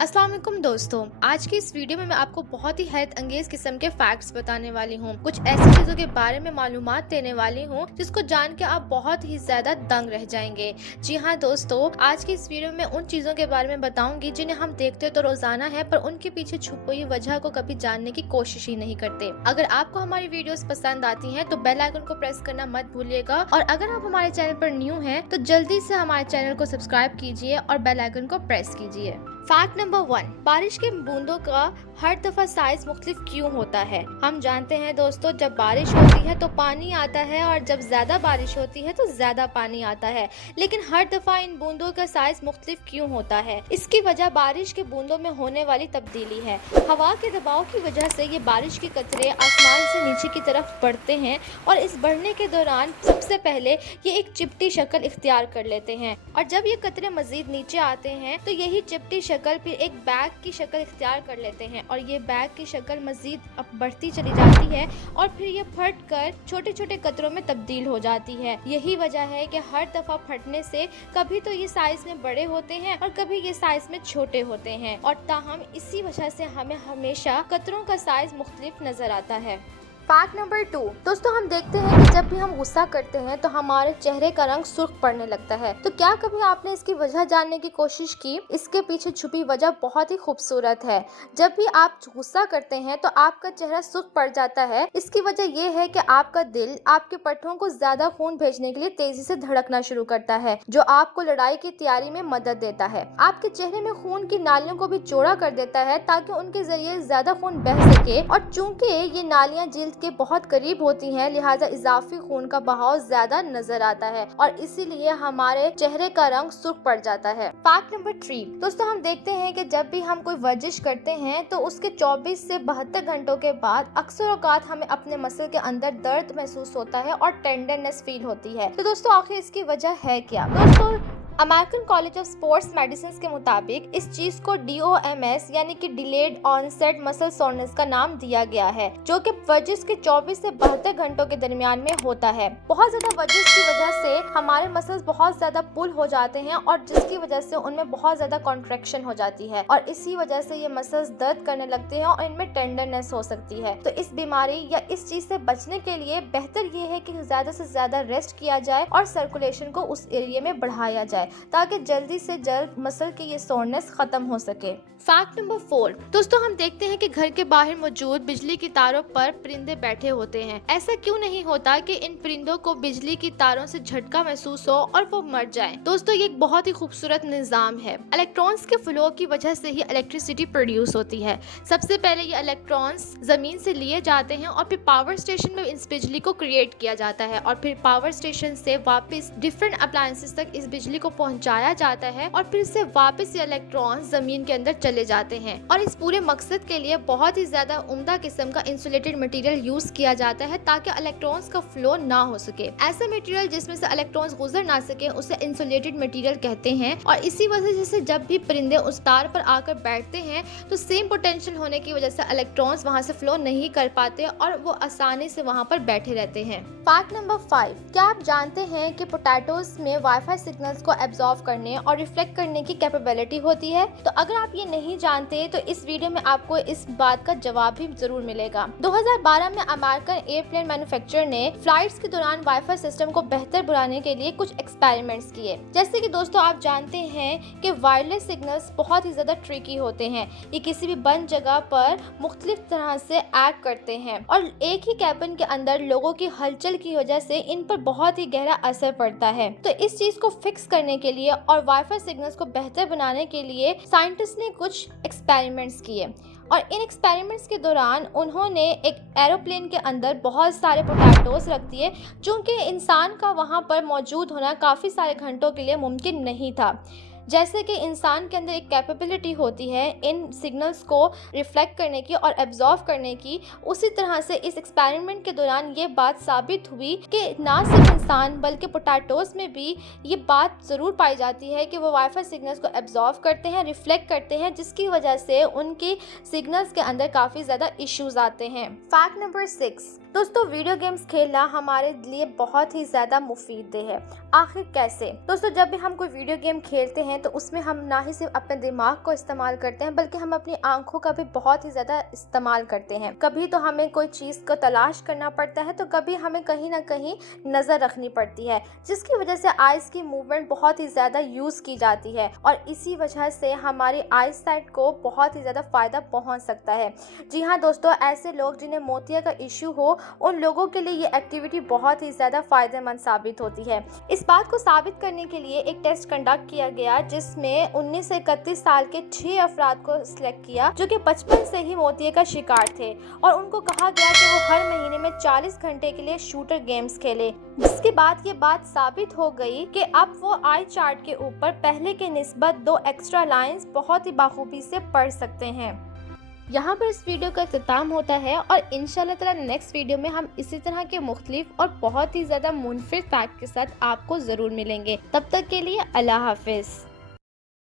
अस्सलाम वालेकुम दोस्तों, आज की इस वीडियो में मैं आपको बहुत ही हैरत अंगेज किस्म के फैक्ट्स बताने वाली हूँ। कुछ ऐसी चीजों के बारे में मालूमात देने वाली हूँ जिसको जान के आप बहुत ही ज्यादा दंग रह जाएंगे। जी हाँ दोस्तों, आज की इस वीडियो में उन चीजों के बारे में बताऊंगी जिन्हें हम देखते तो रोजाना है, पर उनके पीछे छुपी हुई वजह को कभी जानने की कोशिश ही नहीं करते। अगर आपको हमारी वीडियोस पसंद आती हैं तो बेल आइकन को प्रेस करना मत भूलिएगा, और अगर आप हमारे चैनल पर न्यू हैं तो जल्दी से हमारे चैनल को सब्सक्राइब कीजिए और बेल आइकन को प्रेस कीजिए। फैक्ट नंबर 1, बारिश के बूंदों का हर दफा साइज मुख्तलिफ क्यों होता है? हम जानते हैं दोस्तों, जब बारिश होती है तो पानी आता है, और जब ज्यादा बारिश होती है तो ज्यादा पानी आता है, लेकिन हर दफा इन बूंदों का साइज मुख्तलिफ क्यों होता है? इसकी वजह बारिश के बूंदों में होने वाली तब्दीली है। हवा के दबाव की वजह से ये बारिश के कतरे आसमान से नीचे की तरफ बढ़ते हैं, और इस बढ़ने के दौरान सबसे पहले ये एक चिपटी शक्ल इख्तियार कर लेते हैं, और जब ये कतरे मजीद नीचे आते हैं तो यही चिपटी शक्ल फिर एक बैग की शक्ल इख्तियार कर लेते हैं, और ये बैग की शक्ल मजीद अब बढ़ती चली जाती है, और फिर ये फट कर छोटे छोटे कतरों में तब्दील हो जाती है। यही वजह है कि हर दफा फटने से कभी तो ये साइज में बड़े होते हैं और कभी ये साइज में छोटे होते हैं, और ताहम इसी वजह से हमें हमेशा कतरों का साइज मुख्तलिफ नजर आता है। फैक्ट नंबर 2, दोस्तों हम देखते हैं कि जब भी हम गुस्सा करते हैं तो हमारे चेहरे का रंग सुर्ख पड़ने लगता है। तो क्या कभी आपने इसकी वजह जानने की कोशिश की? इसके पीछे छुपी वजह बहुत ही खूबसूरत है। जब भी आप गुस्सा करते हैं तो आपका चेहरा सुर्ख पड़ जाता है। इसकी वजह यह है कि आपका दिल आपके पट्टों को ज्यादा खून भेजने के लिए तेजी से धड़कना शुरू करता है, जो आपको लड़ाई की तैयारी में मदद देता है। आपके चेहरे में खून की नालियों को भी चौड़ा कर देता है ताकि उनके जरिए ज्यादा खून बह सके, और चूंकि ये नालियां जिल्द के बहुत करीब होती हैं, लिहाजा इजाफी खून का बहाव ज्यादा नजर आता है, और इसीलिए हमारे चेहरे का रंग सुर्ख पड़ जाता है। फैक्ट नंबर 3, दोस्तों हम देखते हैं कि जब भी हम कोई वर्जिश करते हैं तो उसके 24 से 72 घंटों के बाद अक्सर औकात हमें अपने मसल के अंदर दर्द महसूस होता है और टेंडरनेस फील होती है। तो दोस्तों आखिर इसकी वजह है क्या? दोस्तों American college of sports medicine के मुताबिक इस चीज को DOMS यानी कि डिलेड ऑनसेट मसल सोरनेस का नाम दिया गया है, जो कि वर्जिश के 24 से 72 घंटों के दरमियान में होता है। बहुत ज्यादा वर्जिश की वजह से हमारे मसल्स बहुत ज्यादा पुल हो जाते हैं, और जिसकी वजह से उनमें बहुत ज्यादा कॉन्ट्रैक्शन हो जाती है, और इसी वजह से ये मसल्स दर्द करने लगते हैं और इनमें टेंडरनेस हो सकती है। तो इस बीमारी या इस चीज से बचने के लिए बेहतर ये है कि ज्यादा से ज्यादा रेस्ट किया जाए और सर्कुलेशन को उस एरिया में बढ़ाया जाए, ताकि जल्दी से जल्द मसल की ये सोरनेस खत्म हो सके। फैक्ट नंबर 4, दोस्तों हम देखते हैं कि घर के बाहर मौजूद बिजली की तारों पर परिंदे बैठे होते हैं। ऐसा क्यों नहीं होता कि इन परिंदों को बिजली की तारों से झटका महसूस हो और वो मर जाएं? दोस्तों ये एक बहुत ही खूबसूरत निजाम है। इलेक्ट्रॉन्स के फ्लो की वजह से ही इलेक्ट्रिसिटी प्रोड्यूस होती है। सबसे पहले ये इलेक्ट्रॉन्स जमीन से लिए जाते हैं, और फिर पावर स्टेशन में इस बिजली को क्रिएट किया जाता है, और फिर पावर स्टेशन से वापस डिफरेंट अप्लायंसेस तक इस बिजली को पहुंचाया जाता है, और फिर से वापस ये इलेक्ट्रॉन्स जमीन के अंदर चले जाते हैं। और इस पूरे मकसद के लिए बहुत ही ज्यादा उम्दा किस्म का इंसुलेटेड मटेरियल यूज किया जाता है, ताकि इलेक्ट्रॉन्स का फ्लो ना हो सके। ऐसा मटेरियल जिसमें से इलेक्ट्रॉन्स गुजर ना सके उसे इंसुलेटेड मटेरियल कहते हैं, और इसी वजह से जब भी परिंदे उस तार पर आकर बैठते हैं तो सेम पोटेंशियल होने की वजह से इलेक्ट्रॉन्स वहां से फ्लो नहीं कर पाते, और वो आसानी से वहां पर बैठे रहते हैं। फैक्ट नंबर 5, क्या आप जानते हैं कि पोटैटोज में वाईफाई सिग्नल्स को एब्जॉर्ब करने और रिफ्लेक्ट करने की कैपेबिलिटी होती है? तो अगर आप ये नहीं जानते तो इस वीडियो में आपको इस बात का जवाब भी जरूर मिलेगा। 2012 में अमेरिकन एयरप्लेन मैन्युफैक्चरर ने फ्लाइट्स के दौरान वाईफाई सिस्टम को बेहतर बनाने के लिए कुछ एक्सपेरिमेंट्स किए। जैसे कि दोस्तों आप जानते हैं कि वायरलेस सिग्नल्स बहुत ही ज्यादा ट्रिकी होते हैं। ये किसी भी बंद जगह पर मुख्तलिफ तरह से एक्ट करते हैं, और एक ही कैबिन के अंदर लोगों की हलचल की वजह से इन पर बहुत ही गहरा असर पड़ता है। तो इस चीज को फिक्स करने के लिए और वाईफाई सिग्नल्स को बेहतर बनाने के लिए साइंटिस्ट ने कुछ एक्सपेरिमेंट्स किए, और इन एक्सपेरिमेंट्स के दौरान उन्होंने एक एरोप्लेन के अंदर बहुत सारे पोटैटोस रख दिए, चूँकि इंसान का वहाँ पर मौजूद होना काफ़ी सारे घंटों के लिए मुमकिन नहीं था। जैसे कि इंसान के अंदर एक कैपेबिलिटी होती है इन सिग्नल्स को रिफ्लेक्ट करने की और एब्जॉर्व करने की, उसी तरह से इस एक्सपेरिमेंट के दौरान ये बात साबित हुई कि ना सिर्फ इंसान बल्कि पोटैटोस में भी ये बात ज़रूर पाई जाती है कि वो वाईफाई सिग्नल्स को एब्जॉर्व करते हैं, रिफ्लेक्ट करते हैं, जिसकी वजह से उनकी सिग्नल्स के अंदर काफ़ी ज़्यादा इश्यूज आते हैं। फैक्ट नंबर 6, दोस्तों वीडियो गेम्स खेलना हमारे लिए बहुत ही ज़्यादा मुफीद है। आखिर कैसे? दोस्तों जब भी हम कोई वीडियो गेम खेलते हैं तो उसमें हम ना ही सिर्फ अपने दिमाग को इस्तेमाल करते हैं बल्कि हम अपनी आंखों का भी बहुत ही ज़्यादा इस्तेमाल करते हैं। कभी तो हमें कोई चीज़ को तलाश करना पड़ता है तो कभी हमें कहीं ना कहीं नज़र रखनी पड़ती है, जिसकी वजह से आइज़ की मूवमेंट बहुत ही ज़्यादा यूज़ की जाती है और इसी वजह से हमारी आई साइट को बहुत ही ज़्यादा फ़ायदा पहुँच सकता है। जी हाँ दोस्तों, ऐसे लोग जिन्हें मोतिया का इशू हो उन लोगों के लिए ये एक्टिविटी बहुत ही ज़्यादा फ़ायदेमंद साबित होती है। इस बात को साबित करने के लिए एक टेस्ट कंडक्ट किया गया जिसमें 19 से 31 साल के 6 अफराद को सिलेक्ट किया जो कि बचपन से ही मोतिये का शिकार थे और उनको कहा गया कि वो हर महीने में 40 घंटे के लिए शूटर गेम्स खेले, जिसके बाद ये बात साबित हो गई कि अब वो आई चार्ट के ऊपर पहले के निस्बत 2 एक्स्ट्रा लाइंस बहुत ही बाखूबी से पढ़ सकते हैं। यहाँ पर इस वीडियो का इख्तिताम होता है और इंशाल्लाह ताला नेक्स्ट वीडियो में हम इसी तरह के मुख्तलिफ और बहुत ही ज़्यादा मुनफिद फैक्ट के साथ आपको ज़रूर मिलेंगे। तब तक के लिए अल्लाह हाफिज़।